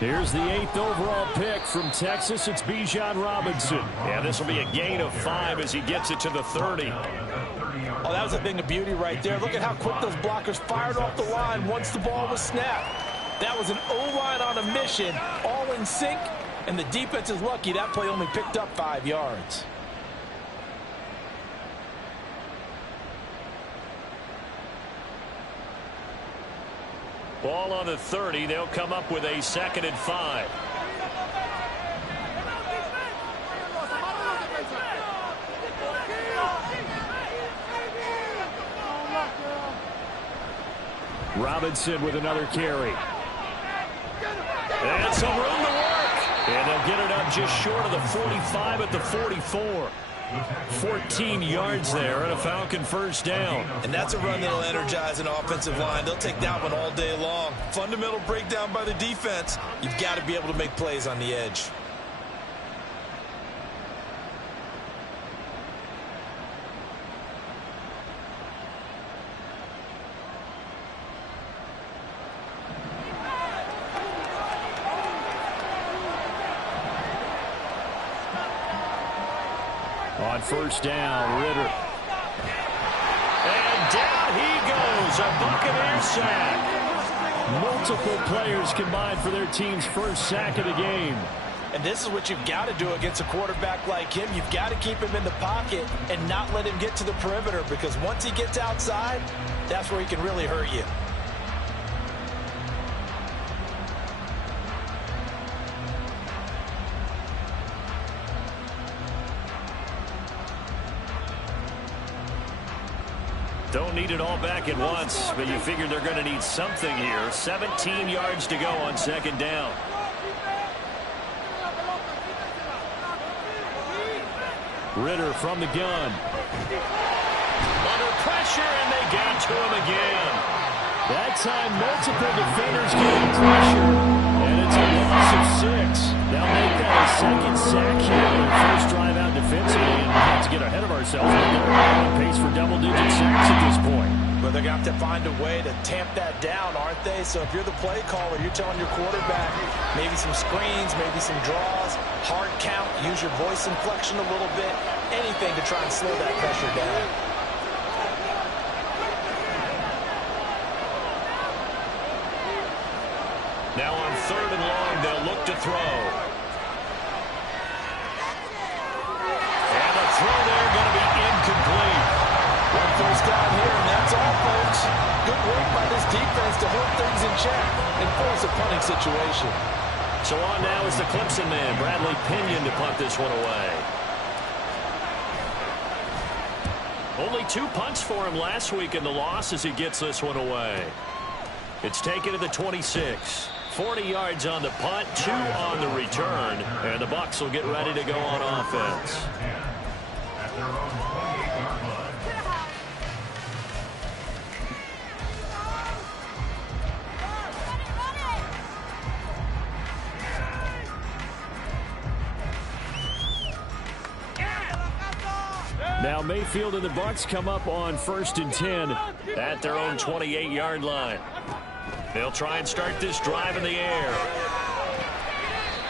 Here's the 8th overall pick from Texas. It's Bijan Robinson. And this will be a gain of 5 as he gets it to the 30. Oh, that was a thing of beauty right there. Look at how quick those blockers fired off the line once the ball was snapped. That was an O-line on a mission, all in sync, and the defense is lucky that play only picked up 5 yards. Ball on the 30. They'll come up with a 2nd and 5. Robinson with another carry. And some room to work. And they'll get it up just short of the 45 at the 44. 14 yards there and a Falcon first down. And that's a run that'll energize an offensive line. They'll take that one all day long. Fundamental breakdown by the defense. You've got to be able to make plays on the edge. On first down, Ritter. And down he goes, a Buccaneer sack. Multiple players combined for their team's first sack of the game. And this is what you've got to do against a quarterback like him. You've got to keep him in the pocket and not let him get to the perimeter, because once he gets outside, that's where he can really hurt you. Don't need it all back at once, but you figure they're going to need something here. 17 yards to go on second down. Ritter from the gun. Under pressure, and they got to him again. That time, multiple defenders getting pressure, and it's a loss of 6. They'll make that a second sack here on their first drive out defensively, and not to get ahead of ourselves, but they're on pace for double-digit sacks at this point. But they're going to have to find a way to tamp that down, aren't they? So if you're the play caller, you're telling your quarterback maybe some screens, maybe some draws, hard count, use your voice inflection a little bit, anything to try and slow that pressure down. Now on 3rd and long, they'll look to throw. And the throw there going to be incomplete. One first down here, and that's all, folks. Good work by this defense to hold things in check and force a punting situation. So on now is the Clemson man, Bradley Pinion, to punt this one away. Only 2 punts for him last week in the loss as he gets this one away. It's taken to the 26. 40 yards on the punt, 2 on the return, and the Bucs will get ready to go on offense. Now Mayfield and the Bucs come up on 1st and 10 at their own 28-yard line. They'll try and start this drive in the air.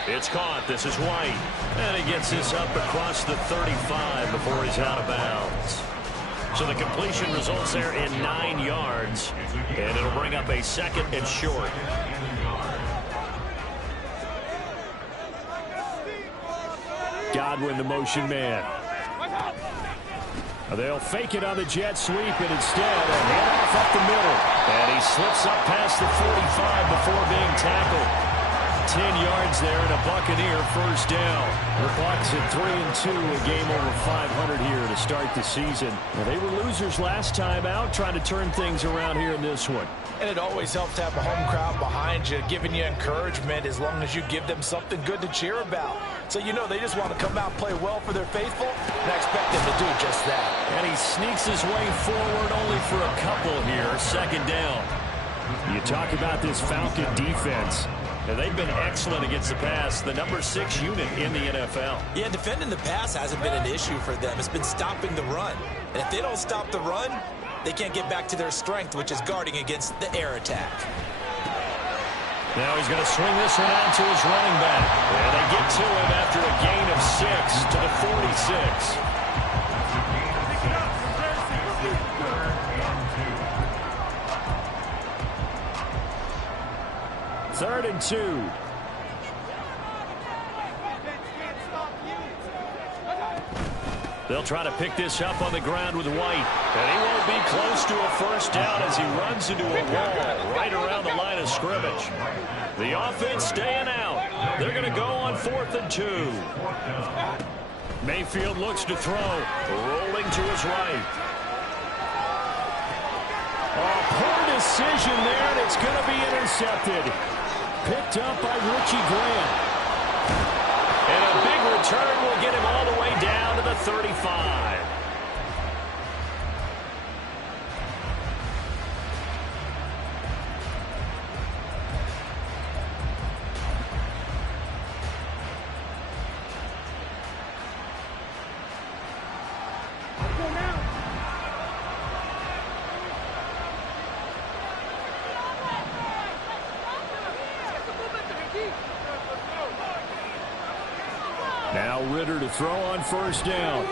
It's caught. This is White. And he gets this up across the 35 before he's out of bounds. So the completion results there in 9 yards. And it'll bring up a 2nd and short. Godwin, the motion man. They'll fake it on the jet sweep, and instead a handoff up the middle. And he slips up past the 45 before being tackled. 10 yards there and a Buccaneer first down. The Bucs at 3-2, a game over 500 here to start the season. Well, they were losers last time out, trying to turn things around here in this one. And it always helps to have a home crowd behind you, giving you encouragement as long as you give them something good to cheer about. So you know they just want to come out and play well for their faithful, and I expect them to do just that. And he sneaks his way forward only for a couple here, second down. You talk about this Falcon defense. And they've been excellent against the pass, the number 6 unit in the NFL. Yeah, defending the pass hasn't been an issue for them. It's been stopping the run. And if they don't stop the run, they can't get back to their strength, which is guarding against the air attack. Now he's going to swing this one out to his running back. And they get to him after a gain of 6 to the 46. Third and 2. They'll try to pick this up on the ground with White. And he won't be close to a first down as he runs into a wall right around the line of scrimmage. The offense staying out. They're going to go on 4th and 2. Mayfield looks to throw. Rolling to his right. Oh, poor decision there, and it's going to be intercepted. Picked up by Richie Grant. And a big return will get him all the way down to the 35. Now Ritter to throw on first down.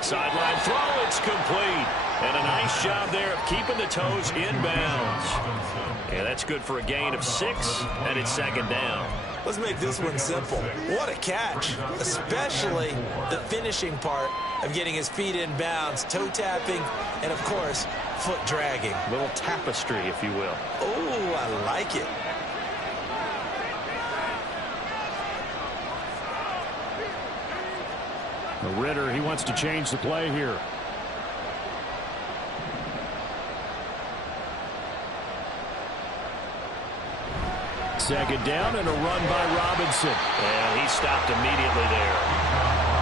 Sideline throw, it's complete. And a nice job there of keeping the toes inbounds. Yeah, that's good for a gain of 6, and it's 2nd down. Let's make this one simple. What a catch, especially the finishing part of getting his feet in bounds, toe tapping, and, of course, foot dragging. A little tapestry, if you will. Oh, I like it. Ritter, he wants to change the play here. Second down and a run by Robinson. And he stopped immediately there.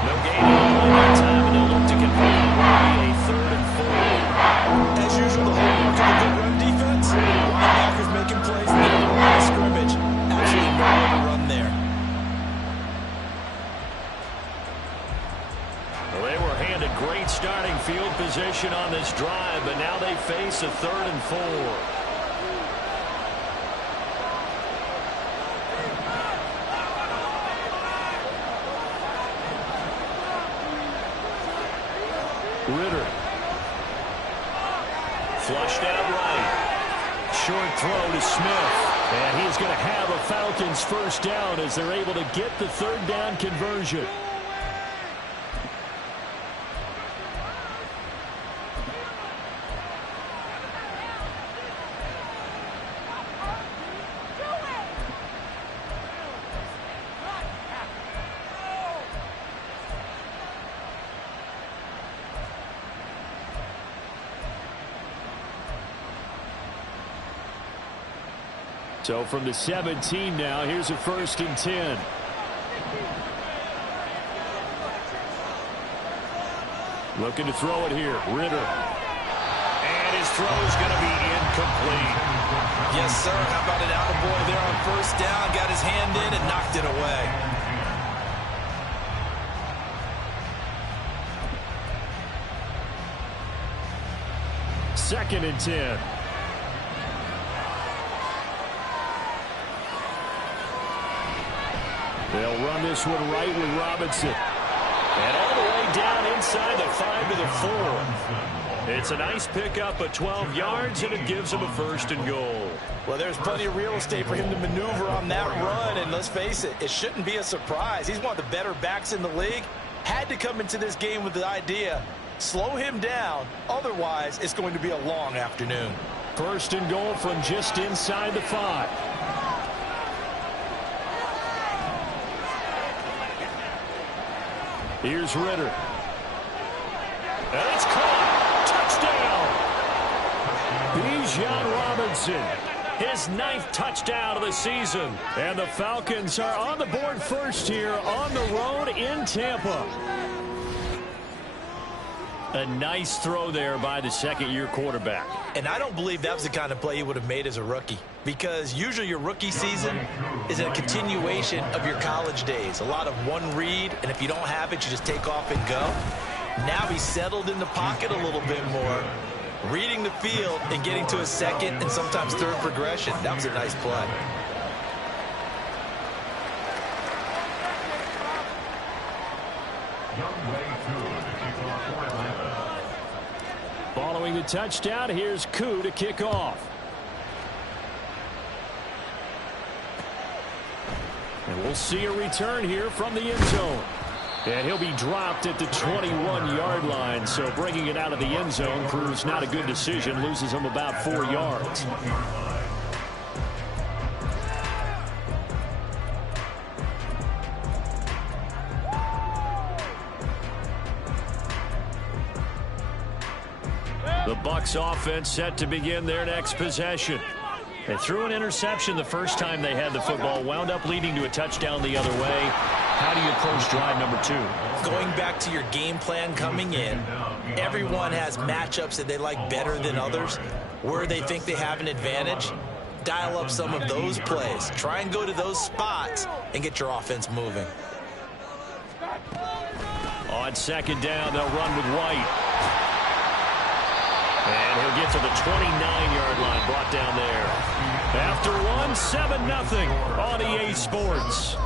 No gain on that time, and they'll look to convert it a 3rd and 4. As usual, the hallmark of a good run defense, linebackers making plays in the line of scrimmage. Absolutely nowhere to run there. Well, they were handed great starting field position on this drive, but now they face a 3rd and 4. Ritter. Flushed out right. Short throw to Smith. And he's going to have a Falcons first down as they're able to get the 3rd down conversion. So from the 17 now, here's a 1st and 10. Looking to throw it here. Ritter. And his throw's going to be incomplete. Yes, sir. How about an attaboy there on first down? Got his hand in and knocked it away. Second and 10. They'll run this one right with Robinson. And all the way down inside the 5 to the 4. It's a nice pickup of 12 yards, and it gives him a 1st and goal. Well, there's plenty of real estate for him to maneuver on that run, and let's face it, it shouldn't be a surprise. He's one of the better backs in the league. Had to come into this game with the idea, slow him down, otherwise it's going to be a long afternoon. 1st and goal from just inside the 5. Here's Ritter. And it's caught. Touchdown. Bijan Robinson. His 9th touchdown of the season. And the Falcons are on the board first here on the road in Tampa. A nice throw there by the 2nd-year quarterback. And I don't believe that was the kind of play he would have made as a rookie, because usually your rookie season, is a continuation of your college days. A lot of one read, and if you don't have it, you just take off and go. Now he's settled in the pocket a little bit more, reading the field and getting to a second and sometimes third progression. That was a nice play. Following the touchdown, here's Koo to kick off. And we'll see a return here from the end zone. And he'll be dropped at the 21-yard line, so bringing it out of the end zone proves not a good decision, loses him about 4 yards. The Bucs offense set to begin their next possession. They threw an interception the first time they had the football, wound up leading to a touchdown the other way. How do you approach drive number 2? Going back to your game plan coming in, everyone has matchups that they like better than others. Where they think they have an advantage, dial up some of those plays. Try and go to those spots and get your offense moving. On second down, they'll run with White. And he'll get to the 29-yard line, brought down there. After one, 7-0 on EA Sports.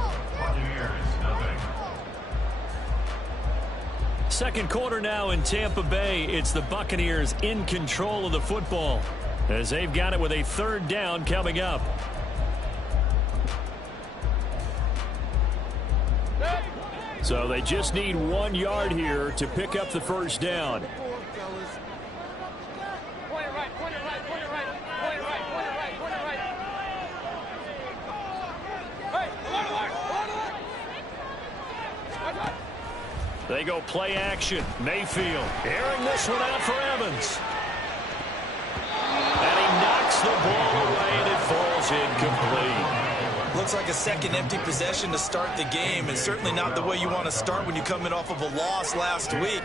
Second quarter now in Tampa Bay. It's the Buccaneers in control of the football as they've got it with a third down coming up. So they just need 1 yard here to pick up the first down. They go play action. Mayfield airing this one out for Evans. And he knocks the ball away and it falls incomplete. Looks like a second empty possession to start the game, and certainly not the way you want to start when you're coming off of a loss last week.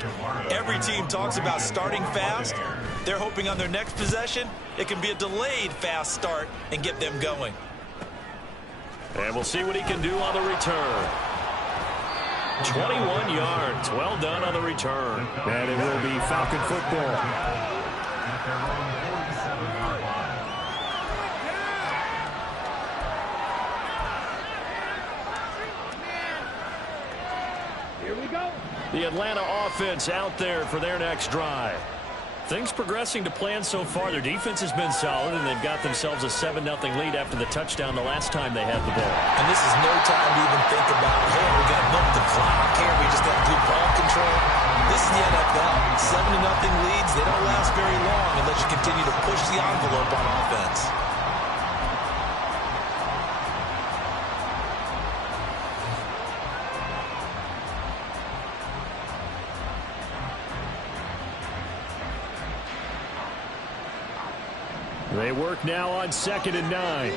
Every team talks about starting fast. They're hoping on their next possession it can be a delayed fast start and get them going. And we'll see what he can do on the return. 21 yards. Well done on the return. And it will be Falcon football. Here we go. The Atlanta offense out there for their next drive. Things progressing to plan so far. Their defense has been solid, and they've got themselves a 7-0 lead after the touchdown the last time they had the ball. And this is no time to even think about, hey, we got to milk the clock here. We just got to do ball control. This is the NFL. 7-0 leads, they don't last very long unless you continue to push the envelope on offense. They work now on 2nd and 9.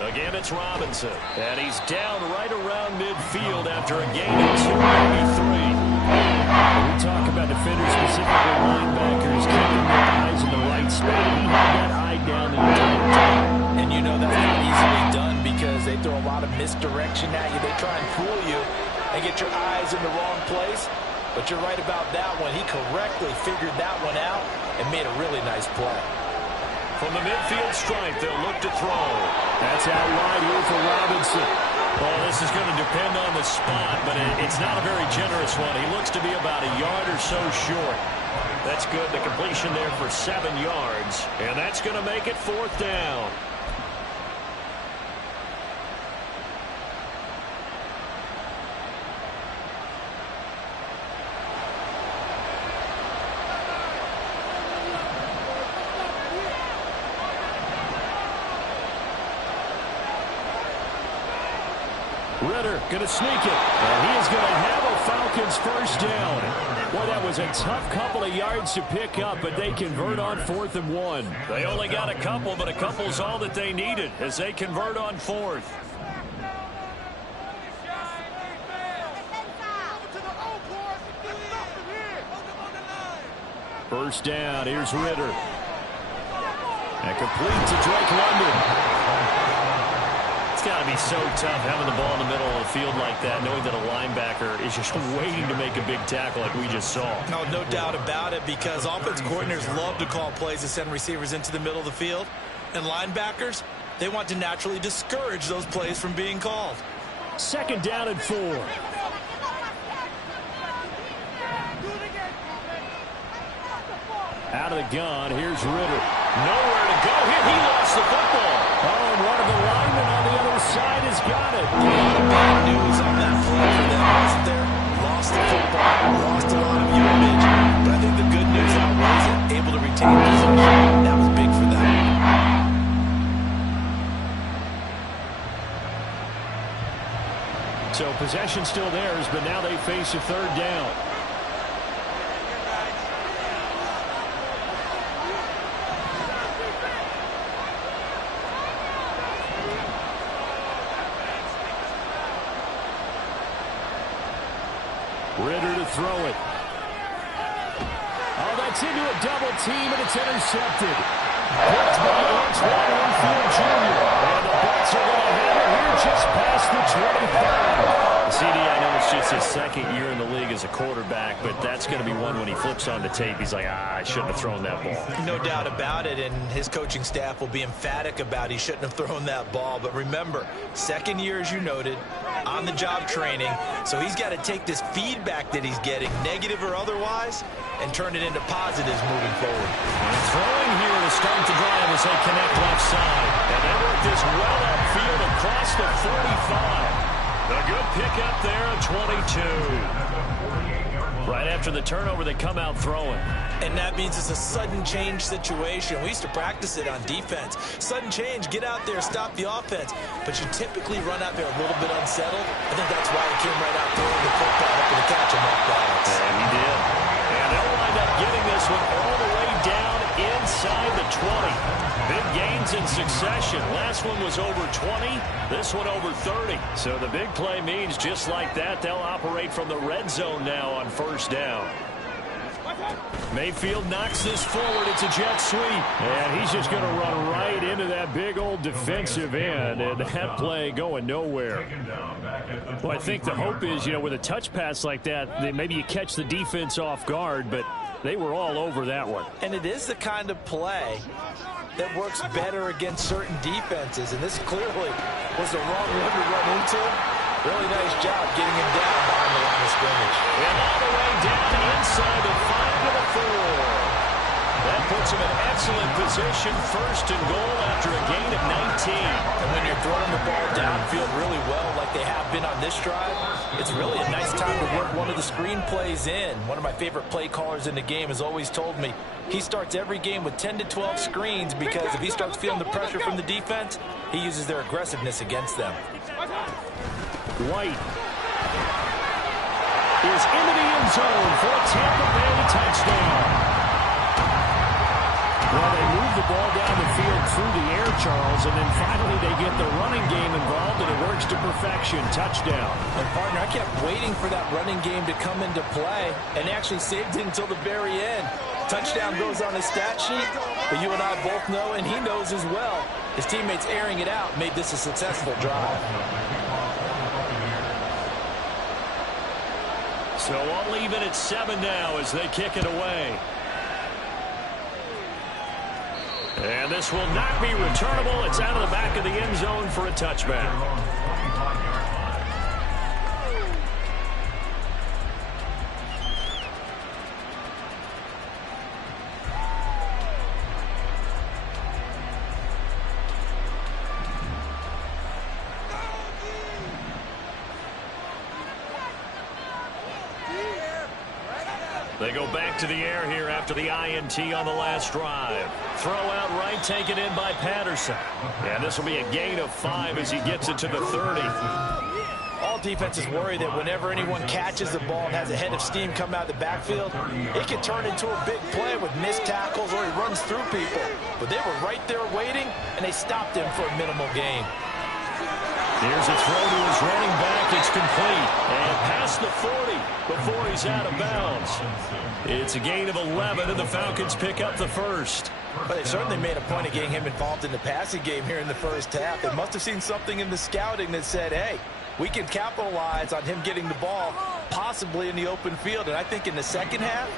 Again, it's Robinson. And he's down right around midfield after a gain of 293. We talk about defenders, specifically linebackers, keeping their eyes in the right spot. He had that eye down the entire time. And you know that's not easily done because they throw a lot of misdirection at you. They try and fool you and get your eyes in the wrong place. But you're right about that one. He correctly figured that one out and made a really nice play. From the midfield stripe, they'll look to throw. That's out wide here for Robinson. Well, this is going to depend on the spot, but it's not a very generous one. He looks to be about a yard or so short. That's good. The completion there for 7 yards. And that's going to make it 4th down. Ritter going to sneak it, and he is going to have a Falcons first down. Boy, that was a tough couple of yards to pick up, but they convert on 4th and 1. They only got a couple, but a couple's all that they needed as they convert on 4th. First down. Here's Ritter. And complete to Drake London. It's got to be so tough having the ball in the middle of the field like that, knowing that a linebacker is just waiting to make a big tackle like we just saw. No doubt about it, because offense coordinators love to call plays to send receivers into the middle of the field. And linebackers, they want to naturally discourage those plays from being called. Second down and 4. Out of the gun, here's Ritter. Nowhere to go here. He lost the football. Oh, and one of the linemen on the other side has got it. Bad news on that play for them, wasn't there? Lost the football, lost a lot of yardage. But I think the good news outweighs it. Able to retain possession. That was big for them. So possession still theirs, but now they face a third down. Ritter to throw it. Oh, that's into a double team, and it's intercepted. Picked by Antoine Winfield Jr. And the Bucs are going to have it here just past the 25. CD, I know it's just his second year in the league as a quarterback, but that's going to be one when he flips on the tape. He's like, I shouldn't have thrown that ball. No doubt about it, and his coaching staff will be emphatic about he shouldn't have thrown that ball. But remember, second year, as you noted, on-the-job training, so he's got to take this feedback that he's getting, negative or otherwise, and turn it into positives moving forward. And throwing here to start the drive as they connect left side. And they work this well upfield across the 45. A good pickup there at 22. Right after the turnover, they come out throwing. And that means it's a sudden change situation. We used to practice it on defense. Sudden change, get out there, stop the offense. But you typically run out there a little bit unsettled. I think that's why he came right out throwing the football up in the catch and Mark Balance. And he did. And they'll wind up getting this one all the way down inside the 20. Big gains in succession. Last one was over 20. This one over 30. So the big play means just like that, they'll operate from the red zone now on first down. Mayfield knocks this forward. It's a jet sweep. And he's just going to run right into that big old defensive end. And that play going nowhere. Well, I think the hope is, with a touch pass like that, maybe you catch the defense off guard, but they were all over that one. And it is the kind of play that works better against certain defenses. And this clearly was the wrong one to run into. Really nice job getting him down behind the line of scrimmage. And all the way down inside the 5 to the 4. That puts him in excellent position, first and goal after a gain of 19. And when you're throwing the ball downfield really well like they have been on this drive, it's really a nice time to work one of the screen plays in. One of my favorite play callers in the game has always told me he starts every game with 10 to 12 screens because if he starts feeling the pressure from the defense, he uses their aggressiveness against them. White is into the end zone for a Tampa Bay touchdown. Well, they move the ball down the field through the air, Charles, and then finally they get the running game involved, and it works to perfection. Touchdown. And, partner, I kept waiting for that running game to come into play, and actually saved it until the very end. Touchdown goes on his stat sheet, but you and I both know, and he knows as well, his teammates airing it out made this a successful drive. So I'll leave it at 7 now as they kick it away. And this will not be returnable. It's out of the back of the end zone for a touchback. They go back to the air here after the INT on the last drive. Throw out right, taken in by Patterson. And this will be a gain of 5 as he gets it to the 30. All defenses worry that whenever anyone catches the ball and has a head of steam come out of the backfield, it can turn into a big play with missed tackles or he runs through people. But they were right there waiting, and they stopped him for a minimal gain. Here's a throw to his running back. It's complete. And past the 40 before he's out of bounds. It's a gain of 11, and the Falcons pick up the first. But they certainly made a point of getting him involved in the passing game here in the first half. They must have seen something in the scouting that said, hey, we can capitalize on him getting the ball, possibly in the open field. And I think in the second half,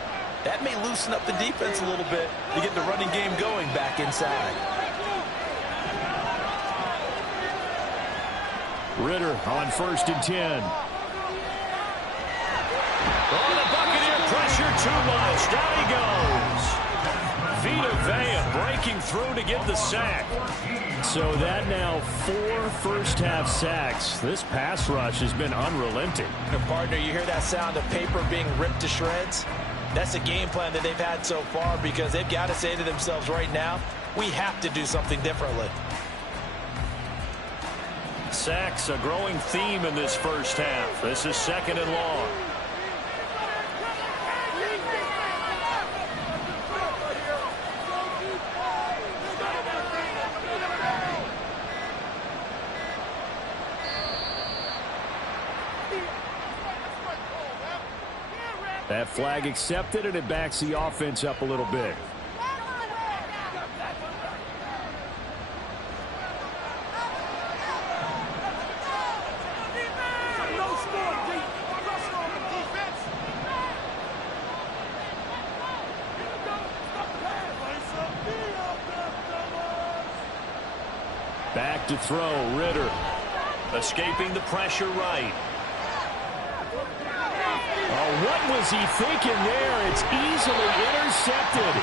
that may loosen up the defense a little bit to get the running game going back inside. Ritter on 1st and 10. Oh, the Buccaneer pressure too much. Down he goes. Vita Vea breaking through to get the sack. So that now 4 first-half sacks. This pass rush has been unrelenting. And partner, you hear that sound of paper being ripped to shreds? That's a game plan that they've had so far because they've got to say to themselves right now, we have to do something differently. Sacks, a growing theme in this first half. This is 2nd and long. That flag accepted, and it backs the offense up a little bit. Back to throw, Ritter. Escaping the pressure right. Oh, what was he thinking there? It's easily intercepted.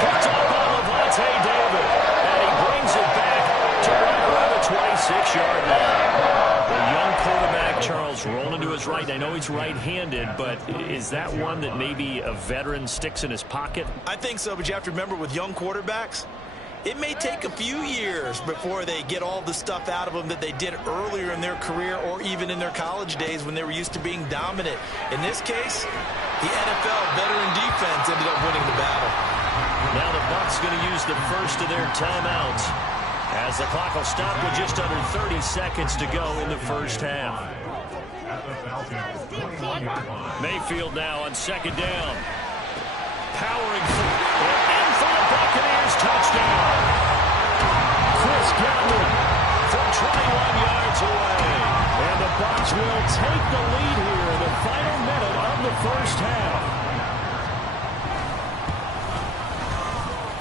Picked up by Levante David. And he brings it back to right around the 26-yard line. The young quarterback, Charles, rolling to his right. I know he's right-handed, but is that one that maybe a veteran sticks in his pocket? I think so, but you have to remember with young quarterbacks, it may take a few years before they get all the stuff out of them that they did earlier in their career or even in their college days when they were used to being dominant. In this case, the NFL veteran defense ended up winning the battle. Now the Bucs going to use the first of their timeouts as the clock will stop with just under 30 seconds to go in the first half. Mayfield now on 2nd down. Powering in for the Buccaneers touchdown. Chris Godwin from 21 yards away. And the Bucs will take the lead here in the final minute of the first half.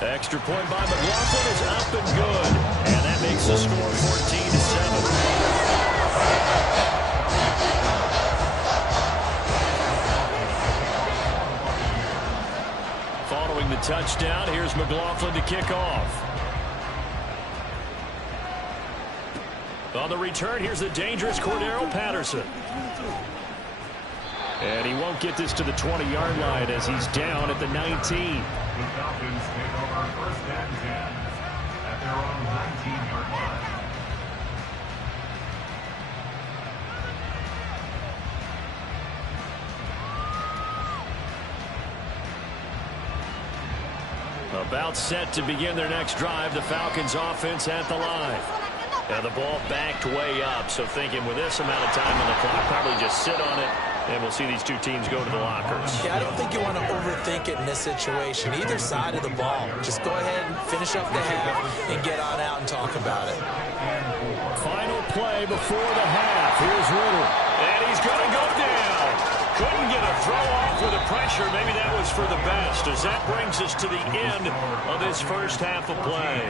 Extra point by McLaughlin is up and good. And that makes the score 14-7. Following the touchdown, here's McLaughlin to kick off. On the return, here's the dangerous Cordero Patterson. And he won't get this to the 20-yard line as he's down at the 19. The Falcons take over 1st and 10 at their own 19-yard line. About set to begin their next drive, the Falcons offense at the line. And the ball backed way up, so thinking with this amount of time on the clock, probably just sit on it, and we'll see these two teams go to the lockers. Yeah, I don't think you want to overthink it in this situation. Either side of the ball. Just go ahead and finish up the half and get on out and talk about it. Final play before the half. Here's Ritter. And he's going to go down. Couldn't get a throw off with the pressure. Maybe that was for the best, as that brings us to the end of this first half of play.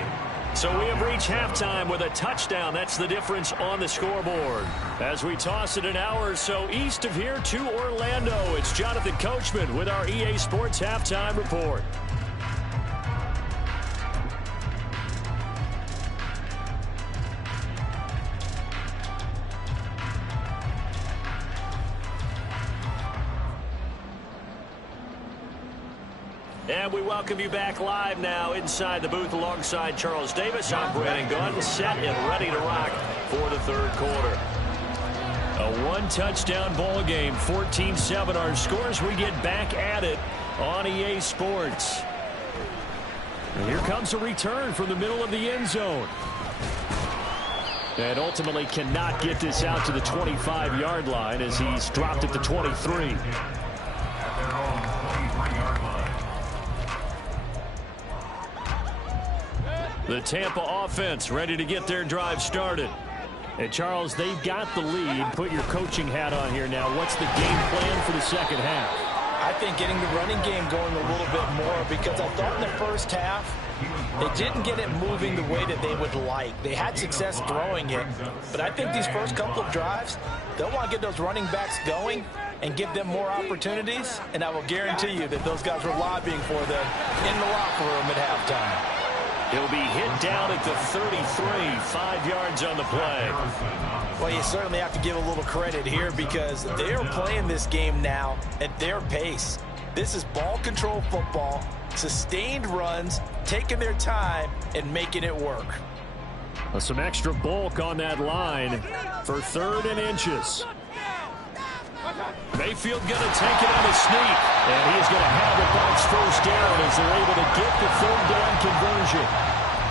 So we have reached halftime with a touchdown. That's the difference on the scoreboard. As we toss it an hour or so east of here to Orlando, it's Jonathan Coachman with our EA Sports Halftime Report. And we welcome you back live now inside the booth alongside Charles Davis. I'm Brandon Gaudin, set and ready to rock for the third quarter. A one-touchdown ball game, 14-7 our scores. We get back at it on EA Sports. And here comes a return from the middle of the end zone. And ultimately cannot get this out to the 25-yard line as he's dropped at the 23. The Tampa offense ready to get their drive started. And Charles, they've got the lead. Put your coaching hat on here now. What's the game plan for the second half? I think getting the running game going a little bit more, because I thought in the first half they didn't get it moving the way that they would like. They had success throwing it, but I think these first couple of drives, they'll want to get those running backs going and give them more opportunities, and I will guarantee you that those guys were lobbying for them in the locker room at halftime. He'll be hit down at the 33, 5 yards on the play. Well, you certainly have to give a little credit here because they're playing this game now at their pace. This is ball control football, sustained runs, taking their time and making it work. Some extra bulk on that line for 3rd and inches. Mayfield going to take it on a sneak. And he's going to have it bounce first down as they're able to get the 3rd down conversion.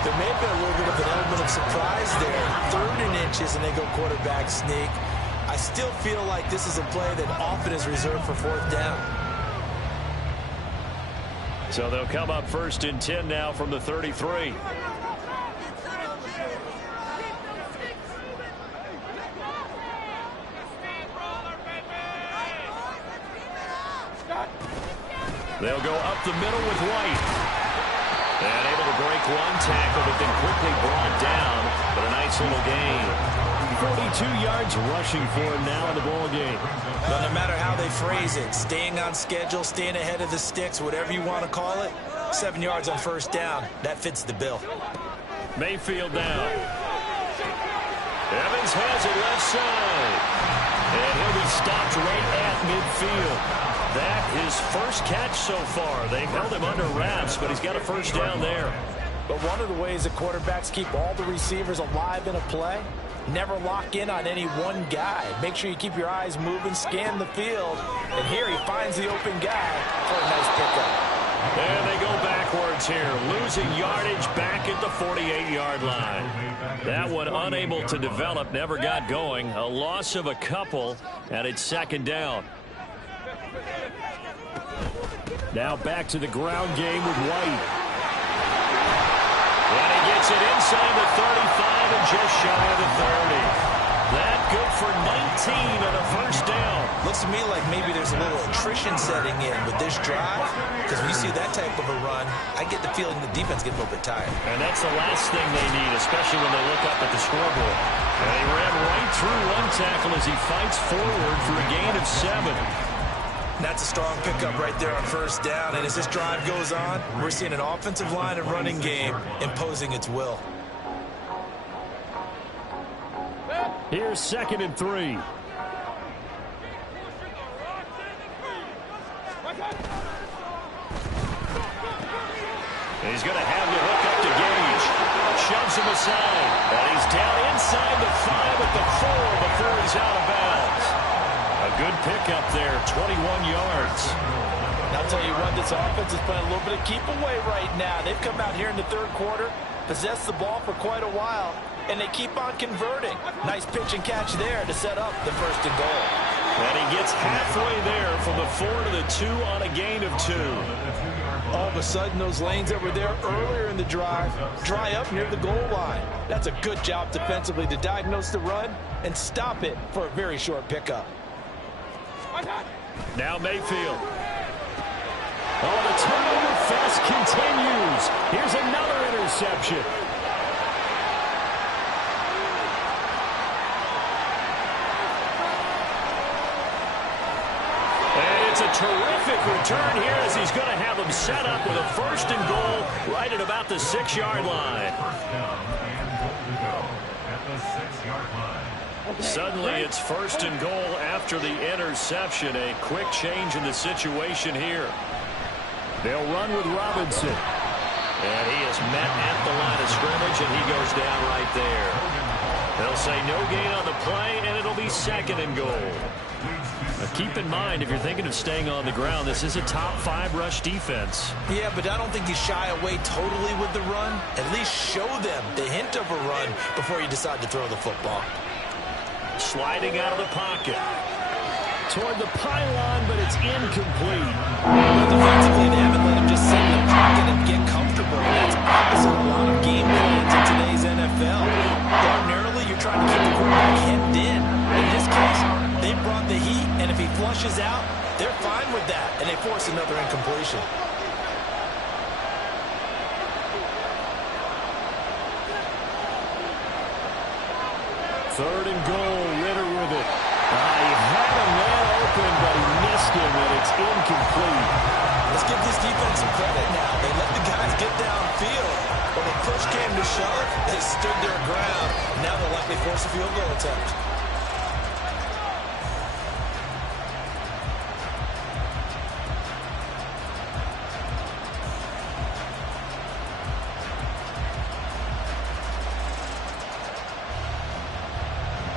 There may have been a little bit of an element of surprise there. 3rd and inches and they go quarterback sneak. I still feel like this is a play that often is reserved for 4th down. So they'll come up 1st and 10 now from the 33. They'll go up the middle with White. And able to break one tackle, but then quickly brought down. But a nice little gain. 42 yards rushing for him now in the ball game. But no matter how they phrase it, staying on schedule, staying ahead of the sticks, whatever you want to call it, 7 yards on 1st down, that fits the bill. Mayfield down. Evans has it left side. And he'll be stopped right at midfield. That his first catch so far. They've held him under wraps, but he's got a 1st down there. But one of the ways that quarterbacks keep all the receivers alive in a play, never lock in on any one guy. Make sure you keep your eyes moving, scan the field. And here he finds the open guy for a nice pickup. And they go backwards here, losing yardage back at the 48-yard line. That one unable to develop, never got going. A loss of a couple, and it's 2nd down. Now back to the ground game with White. And he gets it inside the 35 and just shy of the 30. That good for 19 and a 1st down. Looks to me like maybe there's a little attrition setting in with this drive, because when you see that type of a run, I get the feeling the defense gets a little bit tired. And that's the last thing they need, especially when they look up at the scoreboard. And he ran right through one tackle as he fights forward for a gain of 7. That's a strong pickup right there on 1st down. And as this drive goes on, we're seeing an offensive line and running game imposing its will. Here's 2nd and 3. He's going to have to hook up to Gage. Shoves him aside. And he's down inside the 5 at the 4 before he's out of bounds. A good pickup there, 21 yards. I'll tell you what, this offense is playing a little bit of keep away right now. They've come out here in the 3rd quarter, possessed the ball for quite a while, and they keep on converting. Nice pitch and catch there to set up the 1st and goal. And he gets halfway there from the 4 to the 2 on a gain of 2. All of a sudden, those lanes that were there earlier in the drive dry up near the goal line. That's a good job defensively to diagnose the run and stop it for a very short pickup. Now Mayfield. Oh, the turnover fest continues. Here's another interception. And it's a terrific return here as he's going to have them set up with a 1st and goal right at about the 6-yard line. Suddenly it's 1st and goal after the interception. A quick change in the situation here. They'll run with Robinson. And he is met at the line of scrimmage, and he goes down right there. They'll say no gain on the play, and it'll be second and goal. Now keep in mind, if you're thinking of staying on the ground, this is a top 5 rush defense. Yeah, but I don't think you shy away totally with the run. At least show them the hint of a run before you decide to throw the football. Sliding out of the pocket. Toward the pylon, but it's incomplete. Well, defensively, they haven't let him just sit in the pocket and get comfortable. That's opposite a lot of game plans in today's NFL. Ordinarily, you're trying to keep the quarterback hemmed in. In this case, they brought the heat, and if he flushes out, they're fine with that, and they force another incompletion. Third and goal, Ritter with it. He had a man open, but he missed him, and it's incomplete. Let's give this defense some credit now. They let the guys get downfield. When the push came to shove, they stood their ground. Now they'll likely force a field goal attempt.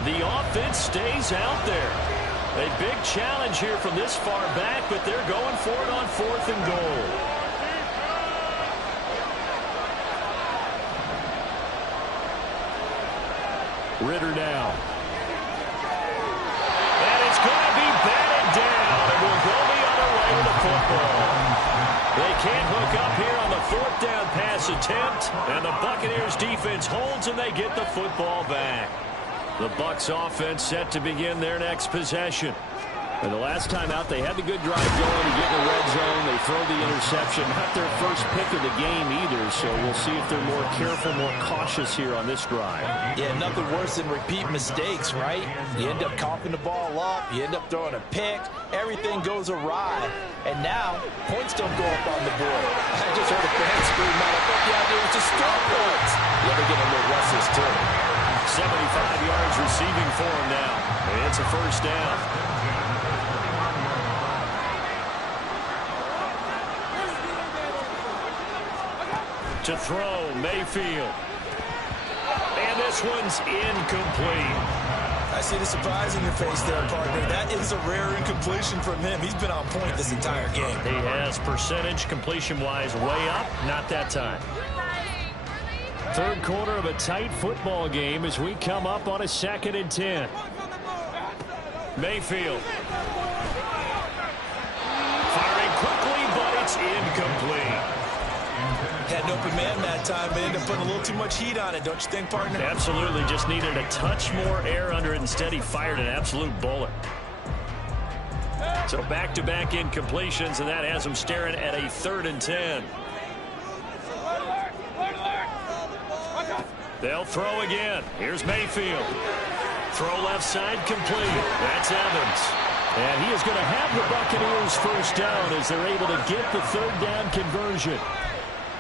The offense stays out there. A big challenge here from this far back, but they're going for it on 4th and goal. Ritter now. And it's going to be batted down, and we'll go the other way with the football. They can't hook up here on the 4th down pass attempt, and the Buccaneers defense holds, and they get the football back. The Bucs offense set to begin their next possession. And the last time out, they had the good drive going to get in the red zone. They throw the interception. Not their first pick of the game either, so we'll see if they're more careful, more cautious here on this drive. Yeah, nothing worse than repeat mistakes, right? You end up coughing the ball up. You end up throwing a pick. Everything goes awry. And now, points don't go up on the board. I just heard a fan scream out, I thought the idea was to score points. Yeah, they're getting a little restless, too. 75 yards receiving for him now. It's a first down. To throw, Mayfield. And this one's incomplete. I see the surprise in your face there, partner. That is a rare incompletion from him. He's been on point this entire game. He has percentage completion-wise way up. Not that time. Third quarter of a tight football game as we come up on a 2nd and 10. Mayfield. Firing quickly, but it's incomplete. Had an open man that time, but ended up putting a little too much heat on it, don't you think, partner? Absolutely. Just needed a touch more air under it. Instead, he fired an absolute bullet. So back-to-back incompletions, and that has him staring at a 3rd and 10. They'll throw again. Here's Mayfield. Throw left side complete. That's Evans. And he is going to have the Buccaneers first down as they're able to get the 3rd down conversion.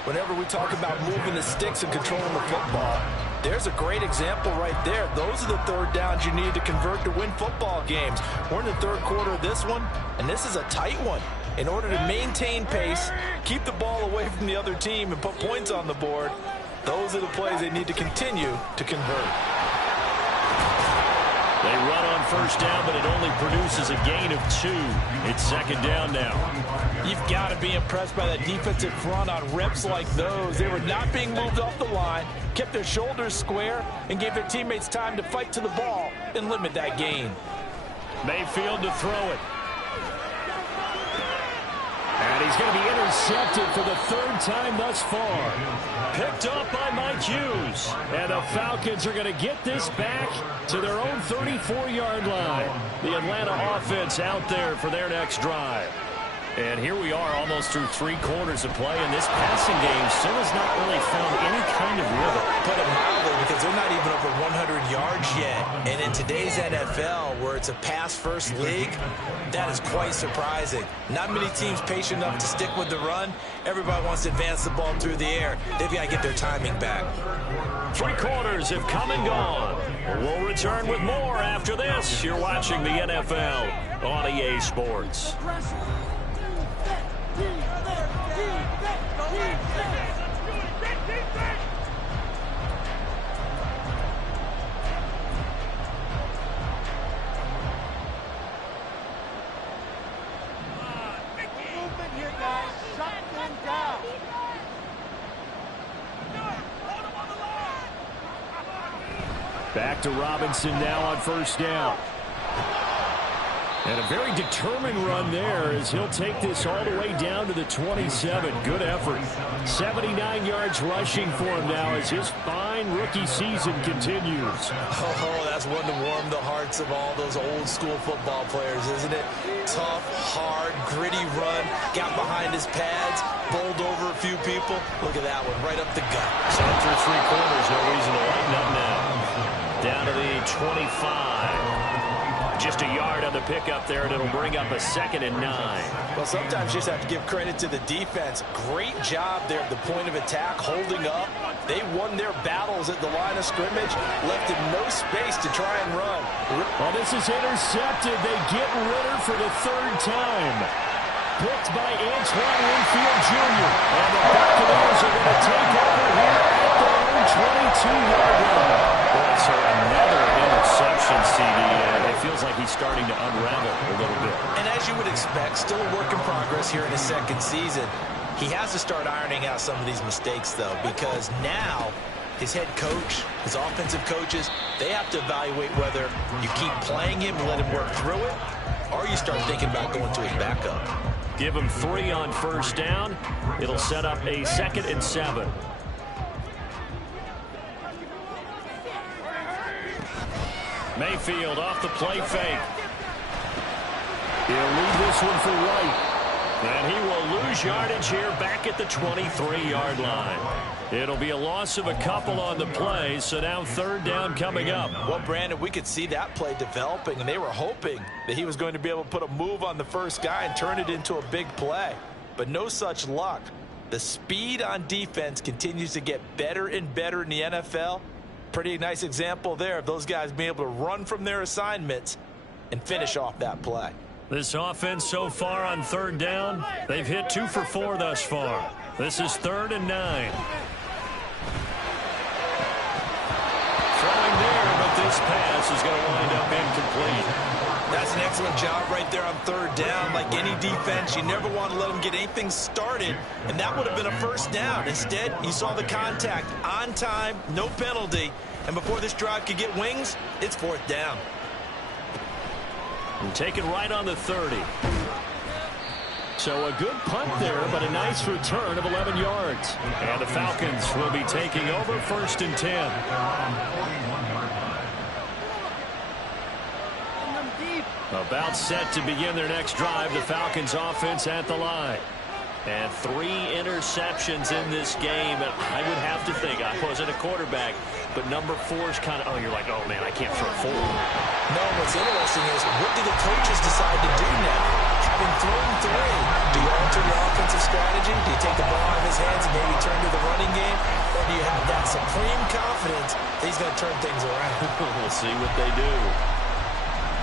Whenever we talk about moving the sticks and controlling the football, there's a great example right there. Those are the 3rd downs you need to convert to win football games. We're in the 3rd quarter of this one, and this is a tight one. In order to maintain pace, keep the ball away from the other team, and put points on the board, those are the plays they need to continue to convert. They run on first down, but it only produces a gain of 2. It's 2nd down now. You've got to be impressed by that defensive front on reps like those. They were not being moved off the line, kept their shoulders square, and gave their teammates time to fight to the ball and limit that gain. Mayfield to throw it. And he's going to be intercepted for the 3rd time thus far. Picked up by Mike Hughes. And the Falcons are going to get this back to their own 34-yard line. The Atlanta offense out there for their next drive. And here we are almost through 3 quarters of play, and this passing game still has not really found any kind of rhythm. Put it mildly, because they're not even over 100 yards yet. And in today's NFL, where it's a pass-first league, that is quite surprising. Not many teams patient enough to stick with the run. Everybody wants to advance the ball through the air. They've got to get their timing back. 3 quarters have come and gone. We'll return with more after this. You're watching the NFL on EA Sports. Back to Robinson now on first down. And a very determined run there as he'll take this all the way down to the 27. Good effort. 79 yards rushing for him now as his fine rookie season continues. Oh, that's one to warm the hearts of all those old school football players, isn't it? Tough, hard, gritty run. Got behind his pads, bowled over a few people. Look at that one, right up the gut. So through three quarters, no reason to lighten up now. Down to the 25. Just a yard on the pickup there, and it'll bring up a 2nd and 9. Well, sometimes you just have to give credit to the defense. Great job there at the point of attack, holding up. They won their battles at the line of scrimmage, left him no space to try and run. Well, this is intercepted. They get Ritter for the 3rd time. Picked by Antoine Winfield Jr. And the Buccaneers are going to take over here at their own 22-yard line. Boy, so another interception, CD. It feels like he's starting to unravel a little bit. And as you would expect, still a work in progress here in his 2nd season. He has to start ironing out some of these mistakes, though, because now his head coach, his offensive coaches, they have to evaluate whether you keep playing him and let him work through it, or you start thinking about going to his backup. Give him 3 on first down. It'll set up a 2nd and 7. Mayfield off the play fake. He'll leave this one for Wright. And he will lose yardage here back at the 23-yard line. It'll be a loss of a couple on the play, so now 3rd down coming up. Well, Brandon, we could see that play developing, and they were hoping that he was going to be able to put a move on the first guy and turn it into a big play. But no such luck. The speed on defense continues to get better and better in the NFL. Pretty nice example there of those guys being able to run from their assignments and finish off that play. This offense so far on 3rd down, they've hit 2 for 4 thus far. This is 3rd and 9. Throwing there, but this pass is going to wind up incomplete. That's an excellent job right there on 3rd down. Like any defense, you never want to let them get anything started, and that would have been a first down. Instead, you saw the contact on time, no penalty, and before this drive could get wings, it's 4th down. And taken right on the 30. So a good punt there, but a nice return of 11 yards. And the Falcons will be taking over 1st and 10. About set to begin their next drive. The Falcons offense at the line. And 3 interceptions in this game. And I would have to think, I wasn't a quarterback, but number 4 is kind of, oh, you're like, oh, man, I can't throw 4. No, what's interesting is, what do the coaches decide to do now? Having thrown 3, do you alter your offensive strategy? Do you take the ball out of his hands and maybe turn to the running game? Or do you have that supreme confidence that he's going to turn things around? We'll see what they do.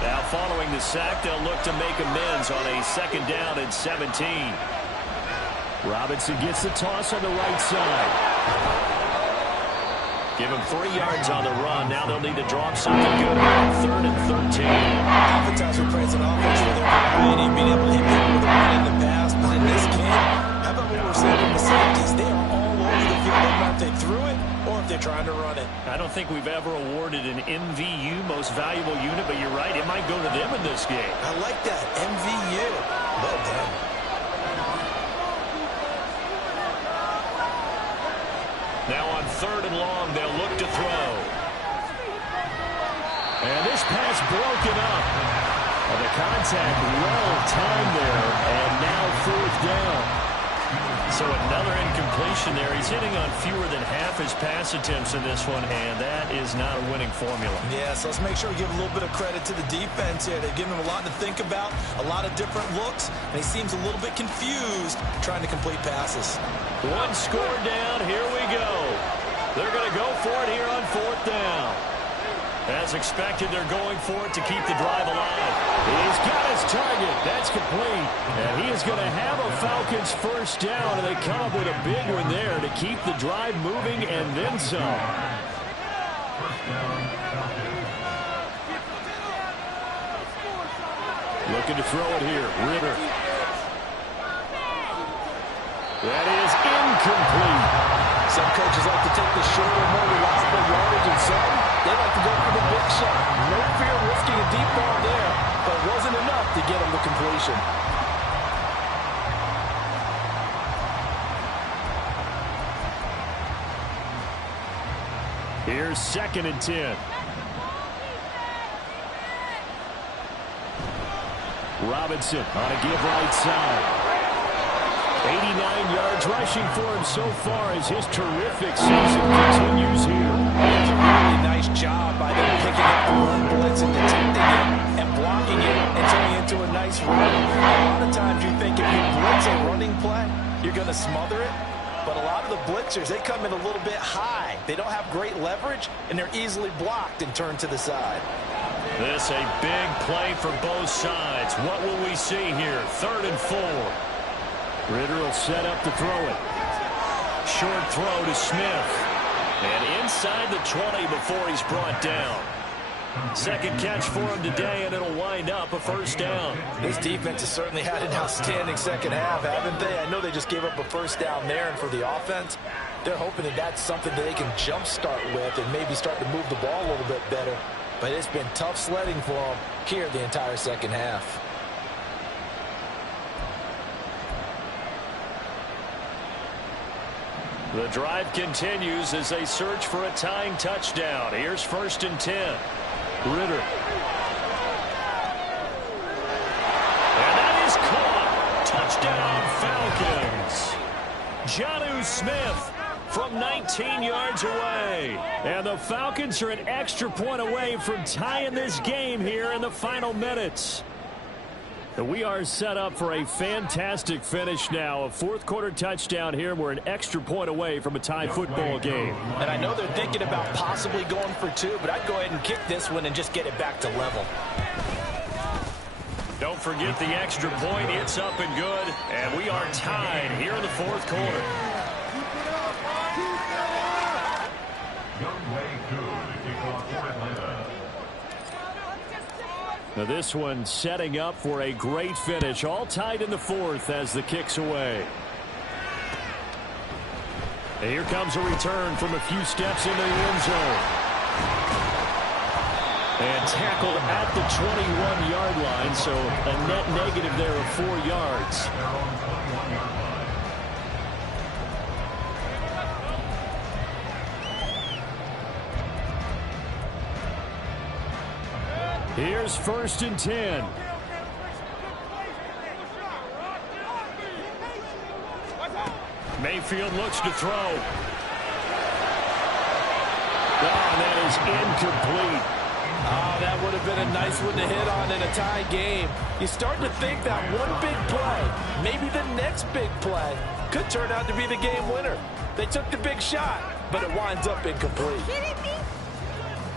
Now, following the sack, they'll look to make amends on a 2nd down and 17. Robinson gets the toss on the right side. Give him 3 yards on the run. Now they'll need to drop something good on 3rd and 13. Oftentimes we praise an offense for their variety, being able to hit people with a run in the past. But in this game, how about what we're saying in the safeties? They are all over the field, no matter if they threw it or if they're trying to run it. I don't think we've ever awarded an MVU, most valuable unit, but you're right, it might go to them in this game. I like that, MVU. Well done. Now on 3rd and long, they'll look to throw. And this pass broken up. And the contact well timed there, and now 4th down. So another incompletion there. He's hitting on fewer than half his pass attempts in this one, and that is not a winning formula. Yeah, so let's make sure we give a little bit of credit to the defense here. They've given him a lot to think about, a lot of different looks, and he seems a little bit confused trying to complete passes. 1 score down. Here we go. They're going to go for it here on 4th down. As expected, they're going for it to keep the drive alive. He's got his target. That's complete. And he is going to have a Falcons 1st down, and they come up with a big one there to keep the drive moving and then some. Looking to throw it here. Ritter. That is incomplete. So Some coaches like to take the shorter, more reliable yardage, and some, they like to go for the big shot. No fear of risking a deep ball there, but it wasn't enough to get him the completion. Here's 2nd and 10. Robinson on a give right side. 89 yards rushing for him so far as his terrific season continues here. It's a really nice job by them picking up the run blitz and detecting it and blocking it and turning it into a nice run. A lot of times you think if you blitz a running play, you're going to smother it. But a lot of the blitzers, they come in a little bit high. They don't have great leverage, and they're easily blocked and turned to the side. This a big play for both sides. What will we see here? 3rd and 4. Ritter will set up to throw it. Short throw to Smith. And inside the 20 before he's brought down. 2nd catch for him today, and it'll wind up a 1st down. This defense has certainly had an outstanding second half, haven't they? I know they just gave up a 1st down there, and for the offense, they're hoping that that's something that they can jumpstart with and maybe start to move the ball a little bit better. But it's been tough sledding for them here the entire second half. The drive continues as they search for a tying touchdown. Here's 1st and 10. Ritter. And that is caught. Touchdown, Falcons. Jonnu Smith from 19 yards away. And the Falcons are an extra point away from tying this game here in the final minutes. We are set up for a fantastic finish now. A 4th quarter touchdown here. We're an extra point away from a tie football game. And I know they're thinking about possibly going for 2, but I'd go ahead and kick this one and just get it back to level. Don't forget the extra point. It's up and good. And we are tied here in the 4th quarter. Now this one setting up for a great finish. All tied in the 4th as the kick's away. And here comes a return from a few steps into the end zone. And tackled at the 21-yard line, so a net negative there of 4 yards. Here's 1st and 10. Mayfield looks to throw. Oh, that is incomplete. Oh, that would have been a nice one to hit on in a tie game. You start to think that one big play, maybe the next big play, could turn out to be the game winner. They took the big shot, but it winds up incomplete.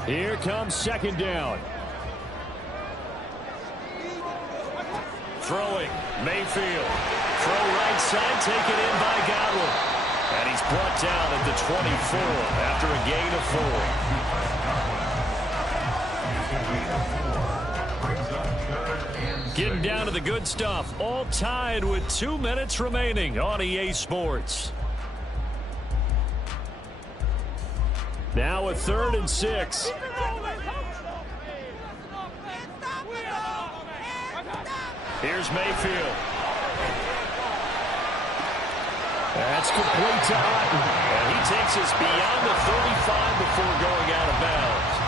Here comes 2nd down. Throwing, Mayfield. Throw right side, taken in by Godwin. And he's brought down at the 24 after a gain of 4. Getting down to the good stuff. All tied with 2 minutes remaining on EA Sports. Now a 3rd and 6. Here's Mayfield. That's complete to Otten. And he takes us beyond the 35 before going out of bounds.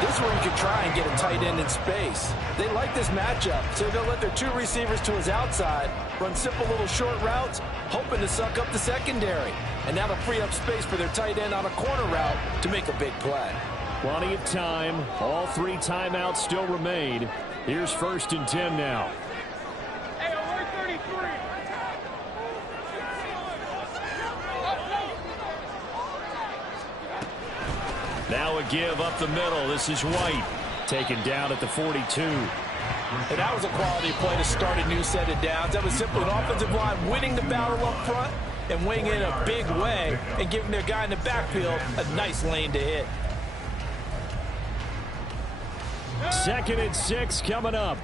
This is where you can try and get a tight end in space. They like this matchup, so they'll let their 2 receivers to his outside, run simple little short routes, hoping to suck up the secondary. And that'll free up space for their tight end on a corner route to make a big play. Plenty of time. All 3 timeouts still remain. Here's 1st and 10 now. Now a give up the middle. This is White. Taken down at the 42. And that was a quality play to start a new set of downs. That was simply an offensive line winning the battle up front and weighing in a big way and giving their guy in the backfield a nice lane to hit. 2nd and 6 coming up.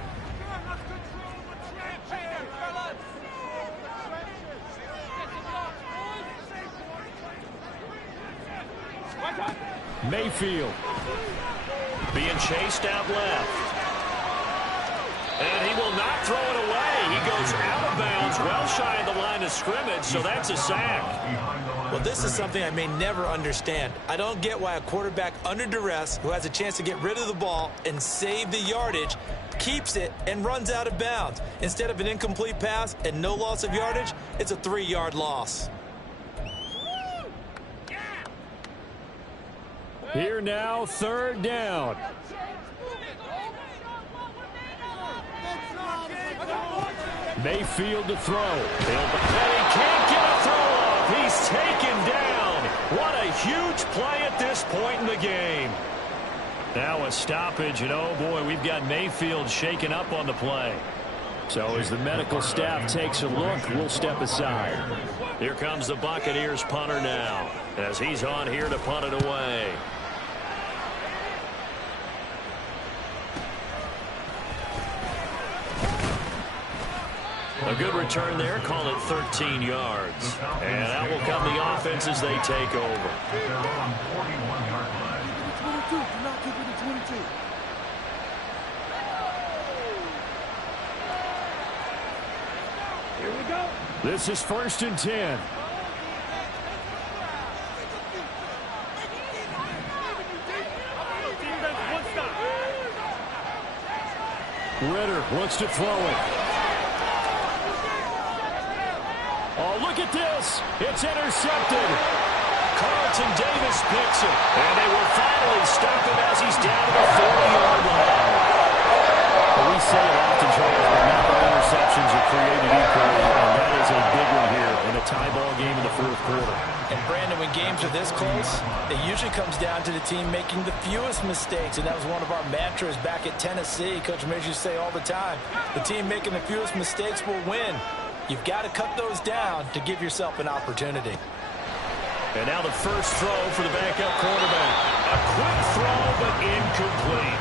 Mayfield. Being chased out left. And he will not throw it away. He goes out of bounds, well shy of the line of scrimmage, so that's a sack. Well, this is something I may never understand. I don't get why a quarterback under duress who has a chance to get rid of the ball and save the yardage keeps it and runs out of bounds. Instead of an incomplete pass and no loss of yardage, it's a 3-yard loss. Here now, 3rd down. Mayfield to throw. And he can't get a throw off. He's taken down. What a huge play at this point in the game. Now a stoppage, and oh boy, we've got Mayfield shaken up on the play. So as the medical staff takes a look, we'll step aside. Here comes the Buccaneers punter now, as he's on here to punt it away. A good return there, call it 13 yards. And out will come the offense as they take over. Here we go. This is 1st and 10. Ritter looks to throw it. Oh, look at this. It's intercepted. Carlton Davis picks it. And they will finally stop him as he's down to the 40-yard line. Well, we say it often, Charles, but not all interceptions are created equally, and that is a big one here in a tie ball game in the 4th quarter. And Brandon, when games are this close, it usually comes down to the team making the fewest mistakes, and that was one of our mantras back at Tennessee. Coach Mays used to say all the time, the team making the fewest mistakes will win. You've got to cut those down to give yourself an opportunity. And now the first throw for the backup quarterback. A quick throw, but incomplete.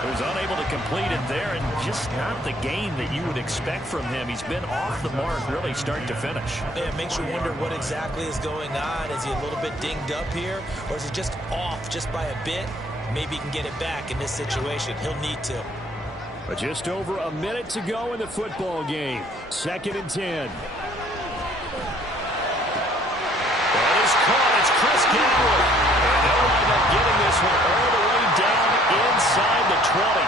He was unable to complete it there, and just not the game that you would expect from him. He's been off the mark really start to finish. Yeah, it makes you wonder what exactly is going on. Is he a little bit dinged up here, or is it just off just by a bit? Maybe he can get it back in this situation. He'll need to. But just over a minute to go in the football game. 2nd and 10. That is caught. It's Chris Godwin. And they'll wind up getting this one all the way down inside the 20.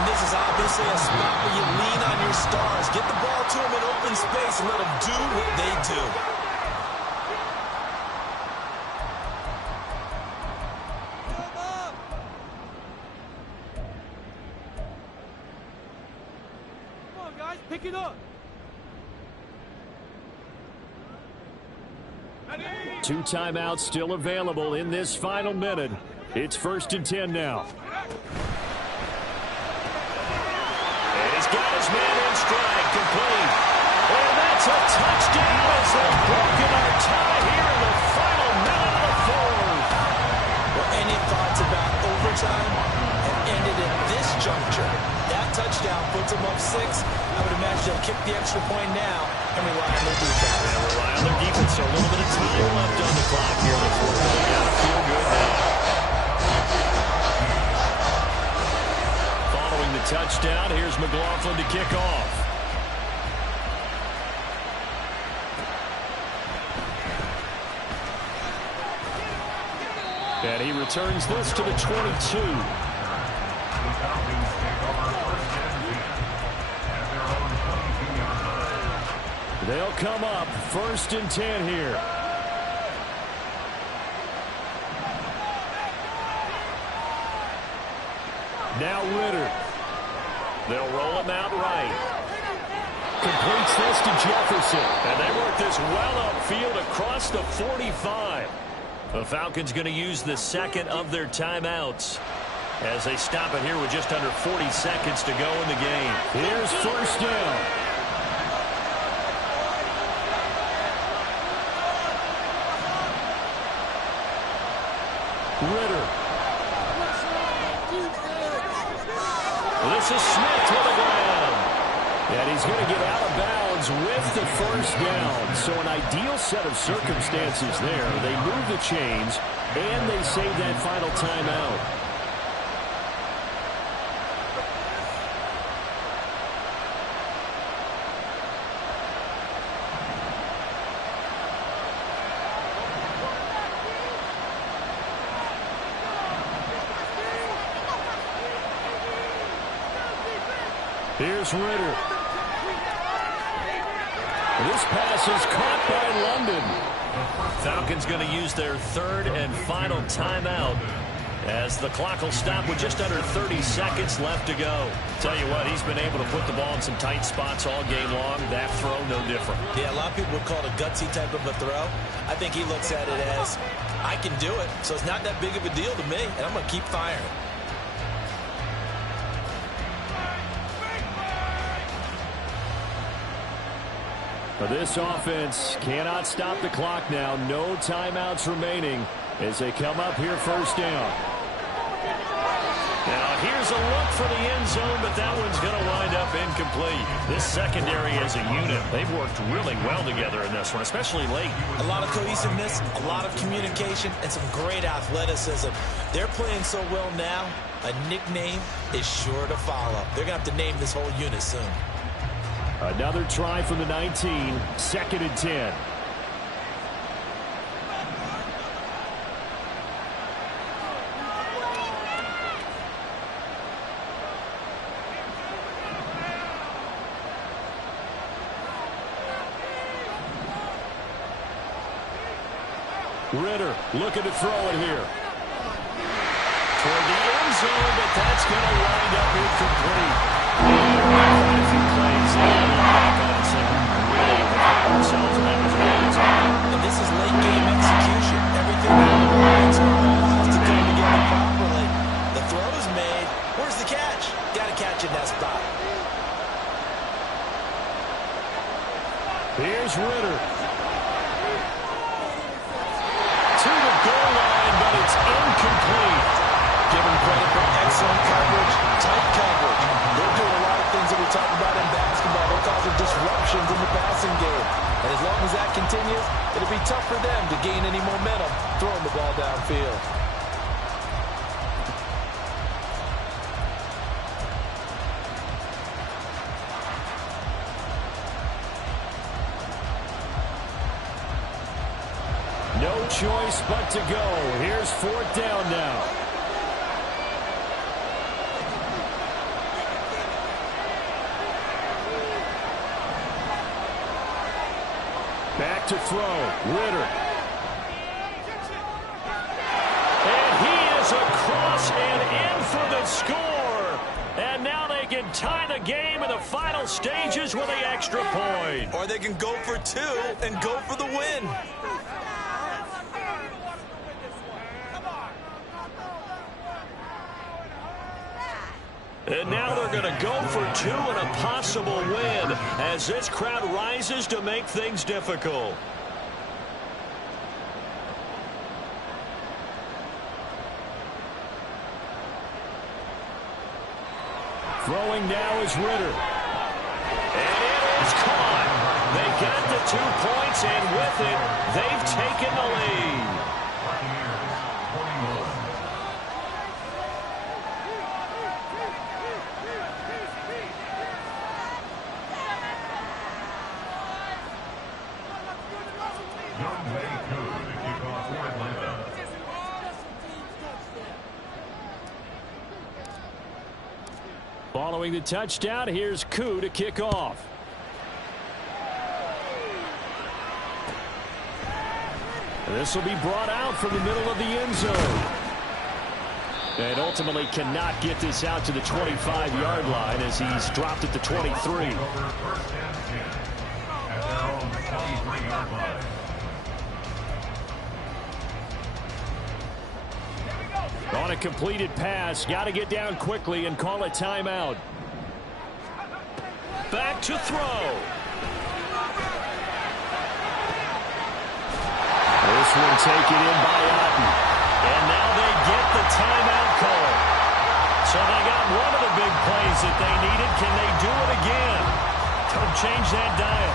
And this is obviously a spot where you lean on your stars. Get the ball to them in open space and let them do what they do. Pick it up. 2 timeouts still available in this final minute. It's 1st and 10 now. And he's got his man in stride, complete. And that's a touchdown as they've broken our tie here in the final minute of the 4th. Well, any thoughts about overtime have ended at this juncture. That touchdown puts them up 6. I would imagine they'll kick the extra point now and rely on their defense. And rely on their defense. So a little bit of time left on the clock here in the 4th. They got to feel good now. Following the touchdown, here's McLaughlin to kick off. And he returns this to the 22. They'll come up 1st and 10 here. Now Ritter. They'll roll him out right. Completes this to Jefferson. And they work this well upfield across the 45. The Falcons going to use the 2nd of their timeouts as they stop it here with just under 40 seconds to go in the game. Here's 1st down. Ritter. This is Smith to the ground. And he's going to get out of bounds with the first down. So an ideal set of circumstances there. They move the chains, and they save that final timeout. Here's Ritter. This pass is caught by London. Falcons going to use their third and final timeout as the clock will stop with just under 30 seconds left to go. Tell you what, he's been able to put the ball in some tight spots all game long. That throw, no different. Yeah, a lot of people would call it a gutsy type of a throw. I think he looks at it as, I can do it, so it's not that big of a deal to me, and I'm going to keep firing. But this offense cannot stop the clock now. No timeouts remaining as they come up here first down. Now here's a look for the end zone, but that one's going to wind up incomplete. This secondary as a unit, they've worked really well together in this one, especially late. A lot of cohesiveness, a lot of communication, and some great athleticism. They're playing so well now, a nickname is sure to follow. They're going to have to name this whole unit soon. Another try from the 19, 2nd and 10. Ritter looking to throw it here. Toward the end zone, but that's going to wind up incomplete. Quite a few plays they can look back on and say, really prepared themselves, and that was really tough. And this is late game execution. Everything on the lines all has to come together properly. The throw is made. Where's the catch? Got to catch in that spot. Here's Ritter. To the goal line, but it's incomplete. Give him credit for excellent coverage, tight coverage. They're doing a lot of things that we talk about in basketball. They're causing disruptions in the passing game. And as long as that continues, it'll be tough for them to gain any momentum throwing the ball downfield. No choice but to go. Here's 4th down now. Back to throw. Ritter. And he is across and in for the score. And now they can tie the game in the final stages with the extra point. Or they can go for 2 and go for the win. And now they're going to go for 2 and a possible win as this crowd rises to make things difficult. Throwing now is Ritter. And it is caught. They got the 2 points, and with it, they've taken the lead. Following the touchdown, here's Koo to kick off. This will be brought out from the middle of the end zone. And ultimately cannot get this out to the 25-yard line as he's dropped at the 23. First and 10 at their own 23-yard line. On a completed pass, got to get down quickly and call a timeout. Back to throw. This one taken in by Otten. And now they get the timeout call. So they got one of the big plays that they needed. Can they do it again? Don't change that dial.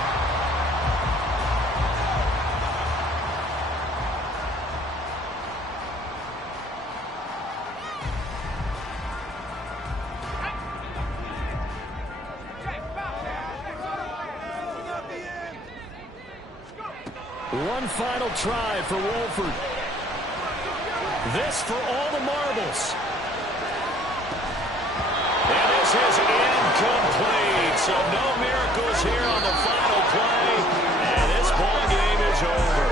One final try for Wolford. This for all the marbles. And this is incomplete. So no miracles here on the final play. And this ball game is over.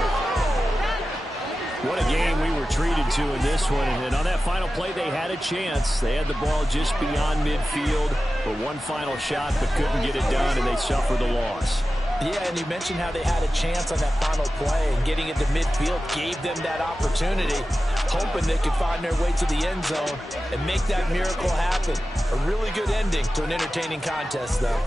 What a game we were treated to in this one. And on that final play, they had a chance. They had the ball just beyond midfield for one final shot, but couldn't get it done, and they suffered the loss. Yeah, and you mentioned how they had a chance on that final play, and getting into midfield gave them that opportunity, hoping they could find their way to the end zone and make that miracle happen. A really good ending to an entertaining contest, though.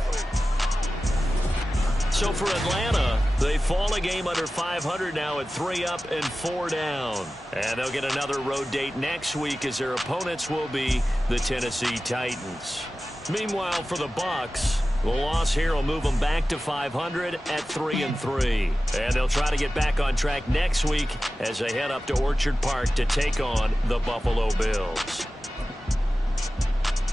So for Atlanta, they fall a game under 500 now at 3 up and 4 down. And they'll get another road date next week as their opponents will be the Tennessee Titans. Meanwhile, for the Bucs, the loss here will move them back to 500 at 3-3. And they'll try to get back on track next week as they head up to Orchard Park to take on the Buffalo Bills.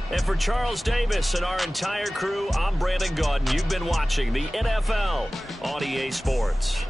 And for Charles Davis and our entire crew, I'm Brandon Gaudin. You've been watching the NFL on EA Sports.